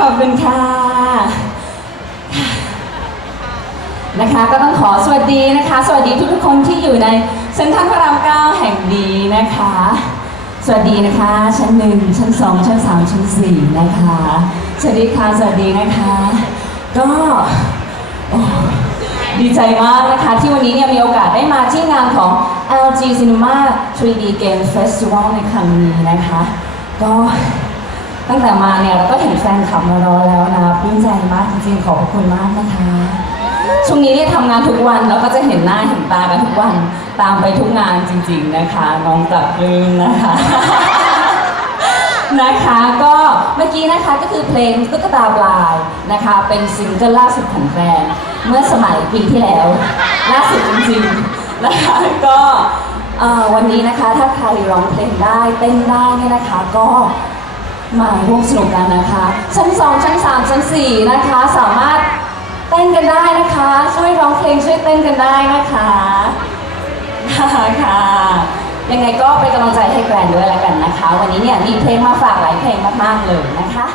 ขอบคุณค่ะ นะคะก็ต้องขอสวัสดีนะคะ สวัสดีทุกๆคนที่อยู่ในเซ็นทรัลพระรามเก้าแห่งนี้นะคะ สวัสดีนะคะ ชั้นหนึ่งชั้นสองชั้นสามชั้นสี่นะคะ สวัสดีค่ะ สวัสดีนะคะ ก็ดีใจมากนะคะ ที่วันนี้เนี่ยมีโอกาสได้มาที่งานของ LG Cinema 3D Game Festival ในครั้งนี้นะคะ ก็ ตั้งแต่มาเนี่ยเราก็เห็นแฟนคลับมารอแล้วนะปลื้มใจมากจริงๆขอบคุณมากนะคะ ช่วงนี้เนี่ยทำงานทุกวันแล้วก็จะเห็นหน้าเห็นตากันทุกวันตามไปทุกงานจริง ๆนะคะ น้องตับปลื้มนะคะ นะคะก็เมื่อกี้นะคะก็คือเพลงตุ๊กตาปลายนะคะ เป็นซิงเกิลล่าสุดของแบรนด์เมื่อสมัยปีที่แล้ว ล่าสุดจริงๆนะคะก็วันนี้นะคะถ้าใครร้องเพลงได้เต้นได้เนี่ยนะคะก็ มาร่วมสนุกกันนะคะ ชั้น 2 ชั้น 3 ชั้น 4 นะคะ สามารถเต้นกันได้นะคะ ช่วยร้องเพลงช่วยเต้นกันได้นะคะค่ะยังไงก็เป็นกำลังใจให้แกรนด์ด้วยแล้วกันนะคะ วันนี้เนี่ยมีเพลงมาฝากหลายเพลงมากๆเลยนะคะ